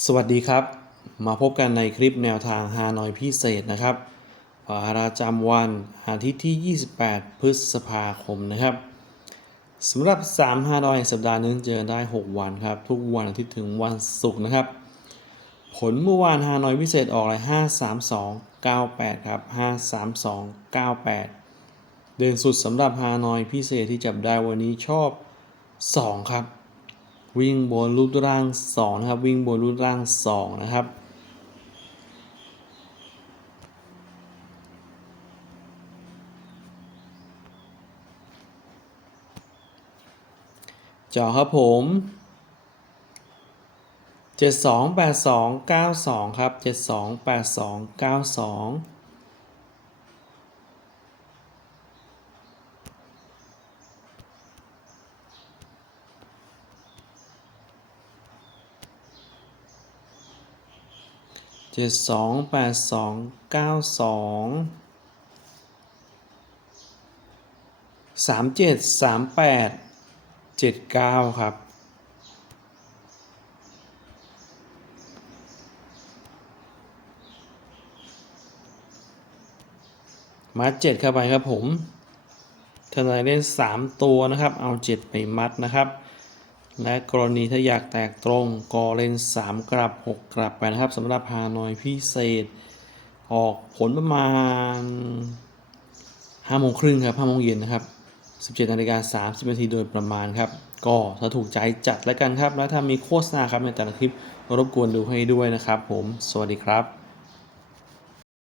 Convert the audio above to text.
สวัสดีครับ มาพบกันในคลิปแนวทางฮานอยพิเศษนะครับประจำวันอาทิตย์ที่ 28 พฤษภาคมนะครับสำหรับ 3 ฮานอยสัปดาห์นึงเจอได้ 6 วันครับ ทุกวันอาทิตย์ถึงวันศุกร์นะครับ ผลเมื่อวานฮานอยพิเศษออกเลย532 98 ครับ 532 98 เด่นสุดสำหรับฮานอยพิเศษที่จับได้วันนี้ชอบ 2 ครับ วิ่งบนรูปร่าง2นะครับ วิ่งบนรูปร่าง2นะครับ จอครับผม 728292 ครับ 728292 เจ็ดสองแปดสองเก้าสองสามเจ็ดสามแปดเจ็ดเก้าครับมาเจ็ดเข้าไปครับผมทนายเล่นสามตัวนะครับ เอาเจ็ดไปมัดนะครับ และกรณีถ้าอยากแตกตรงก็เล่น3กลับ 6 กลับไปนะครับสำหรับฮานอยพิเศษ ออกผลประมาณ5โมงครึ่งครับ5โมงเย็นนะครับ 17นาฬิกา30นาทีโดยประมาณครับ ก็ถ้าถูกใจจัดแล้วกันครับ แล้วถ้ามีโฆษณาครับในแต่ละคลิปรบกวนดูให้ด้วยนะครับผม สวัสดีครับ